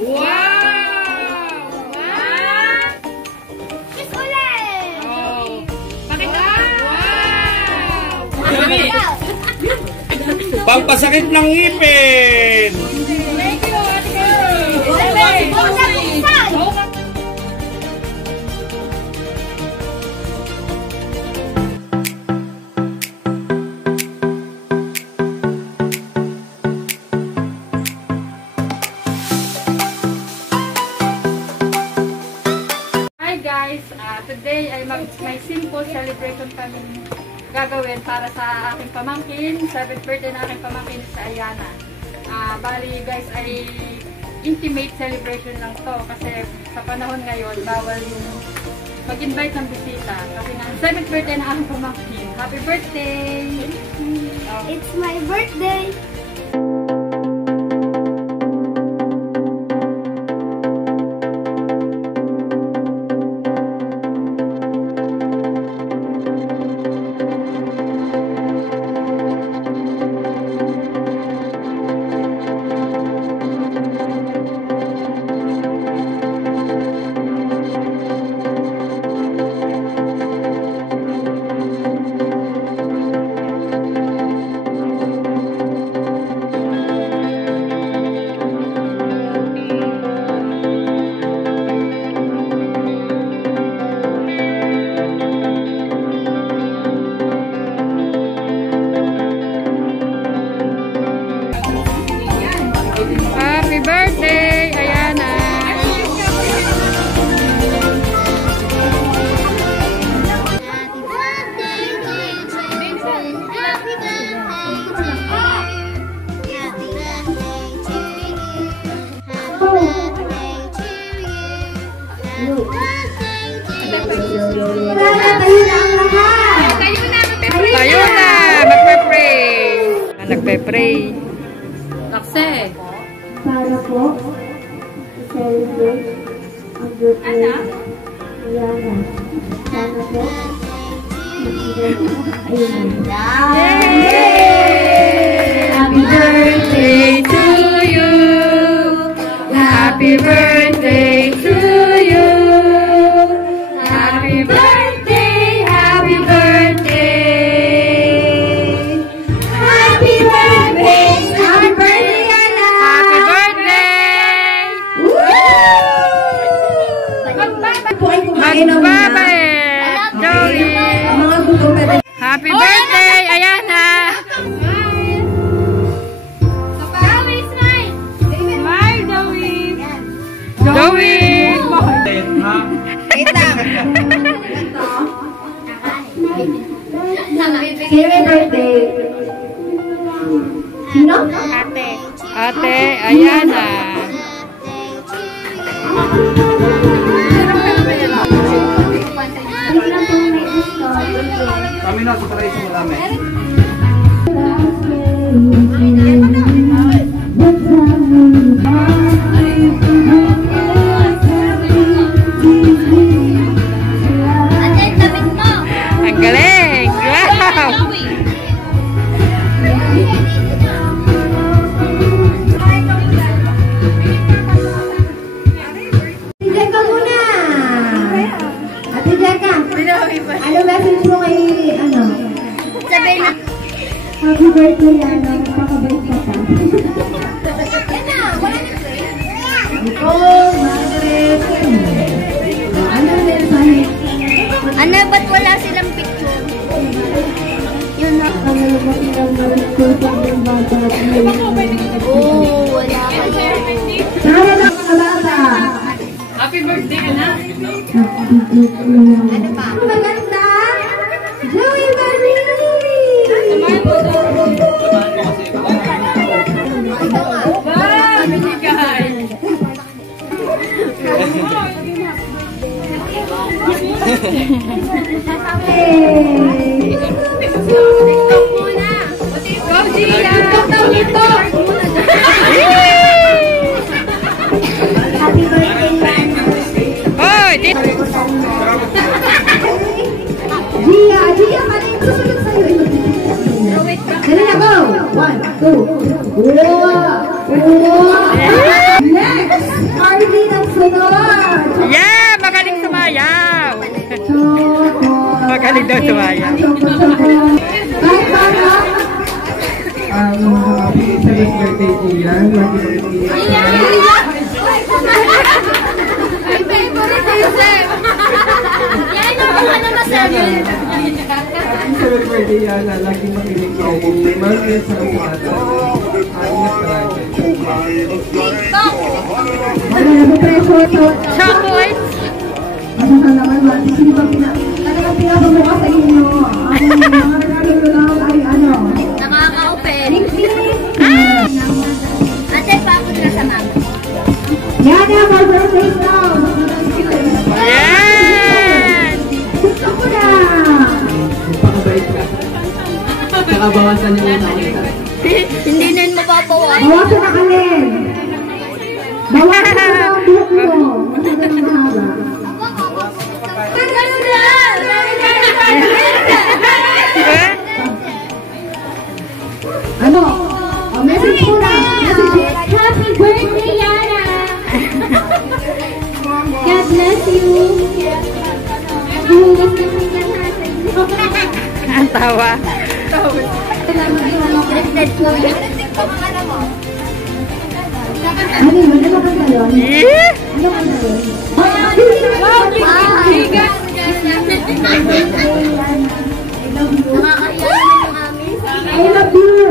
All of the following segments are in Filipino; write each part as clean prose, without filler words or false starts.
Wow! Kiss ulit! Oh. Pakita mo! Wow! Pampasakit ng ngipin! Thank you, Ate Kay! Today ay may simple celebration kami gagawin para sa aking pamangkin, 7th birthday na aking pamangkin sa Ayana. Bali guys ay intimate celebration lang to kasi sa panahon ngayon bawal yung mag-invite ng bisita kasi nga 7th birthday na aking pamangkin. Happy birthday! It's my birthday! Happy birthday, Ayana! Happy birthday to you! Happy birthday to you! Happy birthday to you! Happy birthday to you! Tayo na! Magpe-pray! Nagpe-pray. Lakse! Para po, i-celebrate ang birthday ni Ayana. Sana po, Happy birthday to you! Happy birthday to you! Happy birthday! Happy birthday! Happy birthday! Happy birthday, Ana! Happy birthday! Magbabait! Joey! Happy birthday, Ayana! Joey, smile! Smile, Joey! Joey! Wait lang! Happy birthday! Sino? Ate! Ate Ayana! Kami na sa paraíso malami. Ate, damit mo! Ang galing! Wow! Ate Jeka muna! Ate Jeka! Ano message mo kay, Sabi na! Happy birthday, Yana. Magpakabait ka pa. Yan na! Wala na prayer! Oh, Margaret! Ano mensahe? Ano, ba't wala silang picture? Yun na. Ang lumaki ng maligpurpang ng bata at Oo, wala ka dyan. Tara lang mga bata! Happy birthday, anak! Ano pa? Maganda! Joey Marie! Happy birthday! TikTok muna! Go, Gia! TikTok! Happy birthday, Yana! Hoy! Dito! Gia! Gia, paano yung susunod sa'yo? Dali na, go! 1, 2, 3, 4! Next! daw sumaya. Happy 7th birthday po yan. Lagi My favorite is them. Yan ang ano masabi. Happy 7th birthday yan. Lagi makinig sa ubong. Mag-get sa umata. Ingat palagi. TikTok. Ano na preso ito? Chocolate! Ano ka naman ba? Sino ba talagang pinapabuka sa inyo? Ang mga regalo lang ay ano? Nakaka-open. Ate, pakot na sa mama. Yan na, my birthday now! Yan! Gusto ko na! Pakabait ka. Nakabawasan yung una kita. Hindi na yun mapapawan. Bawasan na kami! Bawasan na ang buhok mo! Masyado na mahaba. Ano? Oh, message mo na! Message. Happy birthday, Yana! God bless you! Ang tawa. Scripted po yun. Ano yun? Ano ka na yun? Yeah! Ano ka na yun? I love you!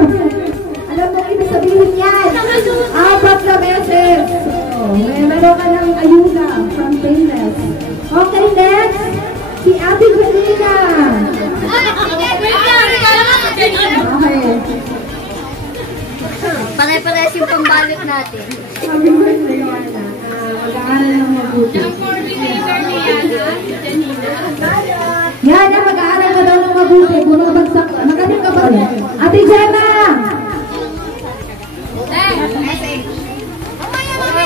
Alam mo, ibig sabihin yan! 4 na beses! Oh, meron ka ng ayuda from Painless. Okay, next! Si Ate Gudina! Okay. Pare-pares yung pambalot natin. Happy birthday, Yana. Mag-aaral ng mabuti. Yana, mag-aaral ka daw ng mabuti. Bumabagsak ka. Magaling ka ba? Ate Jenna!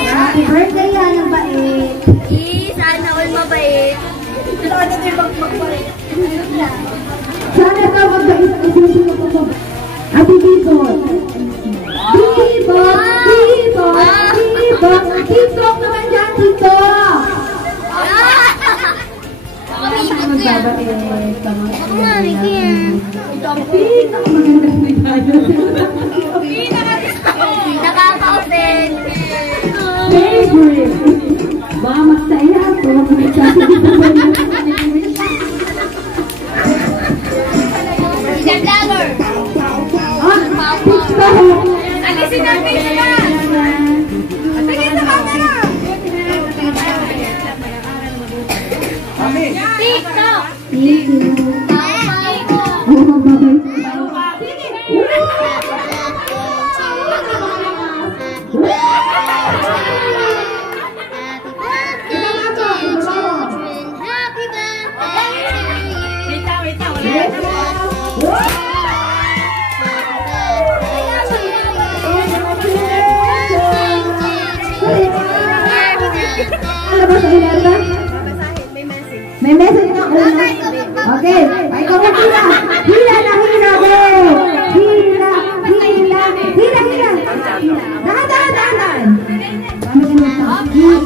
Happy birthday, Yana. Bait. Sana all mabait. Sana ka magbait. Ate Bibot. Bibot! Bibot! Bibot! TikTok naman dyan, TikTok! Magbabait. Tama. TikTok, magandang regalo. Nakaka-open. Favorite. Baka magsaya. Kung magsasabi The vlogger. TikTok. Alisin ang face na. Tingin sa camera. TikTok. Thank you. Oh, magbabait. Ano ba sa ilan? May message na una. Okay. Ay, ikaw ang hila. Hila na hila, bro. Hila. Dahan.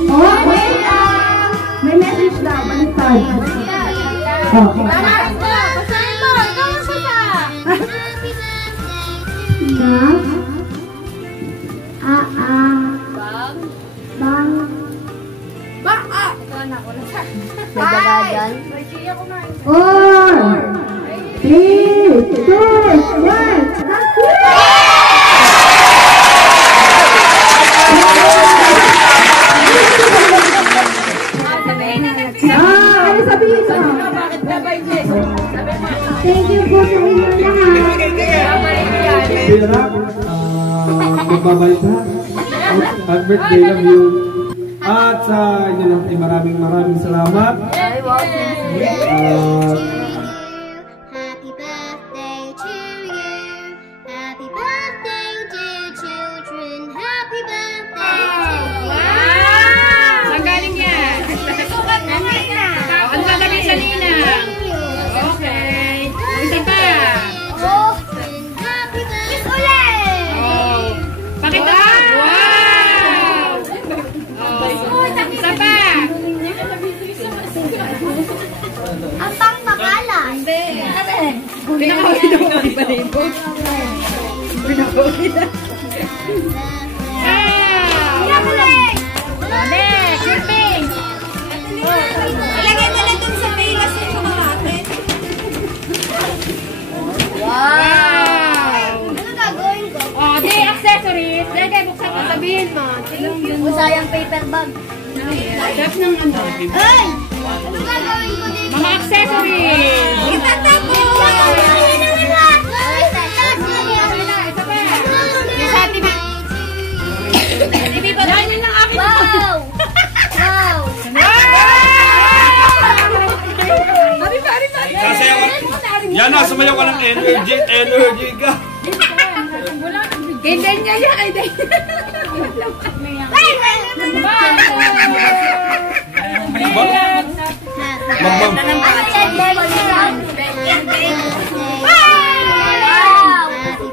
Oh, wait lang. May message daw. Baliktad. Oh. Basahin mo. Ikaw ang basa. Na. May dalagan. 4, 3, 2, 1. Ano sabihin mo? Thank you po sa inyo lahat. Hirap. Magbabait ha. Happy birthday, love you. At sa inyo lang ay maraming salamat. Ay, wow. Happy birthday to you. Happy birthday, dear children. Happy birthday to you. Saan galing yan? Ano lalagay sa Nina? Okay. Isa pa. Happy birthday. Pakita ka. Wow! Isa pa. Ang pang Sayang paper bag. Chef ng ano? Ay! Ano gagawin ko dito? Mga accessories! Itatapos! Yan yun ang akin! Wow! Wow! Sasayaw. Yan na, sumayaw ka ng energy. Energy ka. Kay Denya yan! Kay Denya!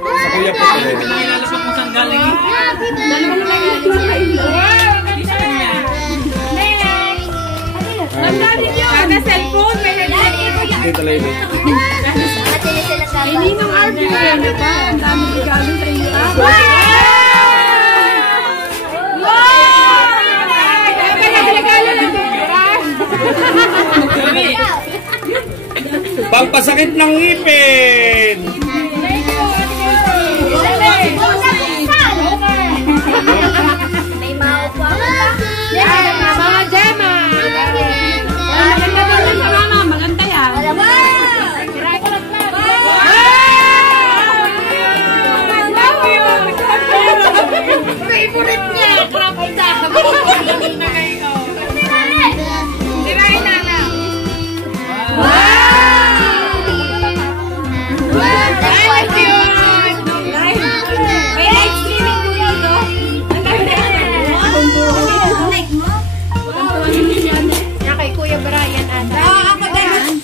Sa kuya po. Kada cellphone, may naglalagay. Dito lang yun. Hindi nung RV. Ang dami regalo sa iyo. Pampasakit ng ngipin. May mao pa. Mga Gemma. Maganda din sa mama. Maganda yan. Favorite niya. Crop isa. Tirahin na na. Ay, cute! May live streaming po yun, no? Yan kay Kuya Brian, ata. Ako din.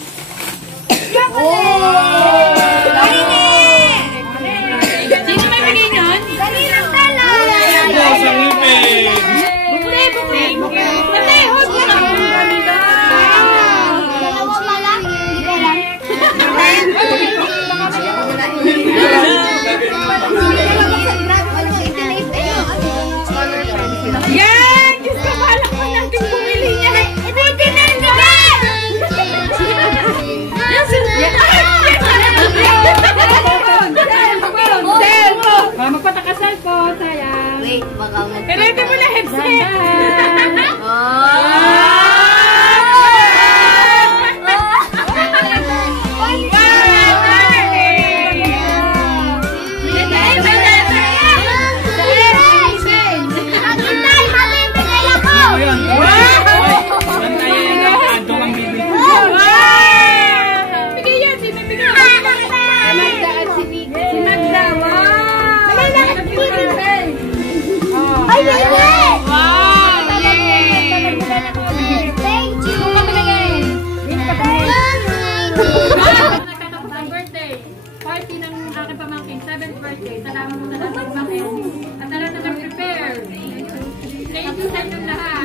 Sino may bigay nun? Dali lang tala. Ito sa ngipin. Bukle, bukle. Nate, hold mo na. Dalawa pala. Hindi ko lang. Yan! Diyos ko, balak ko natin bumili niya. Buti na yan! Cellphone! Magpataka cellphone, sayang. Wait, baka mag... Pero hindi mo na headset. Party ng aking pamangkin, 7th birthday. Salamat sa lahat ng pamangkin. At sa lahat na nag-prepare. Thank you sa inyong lahat.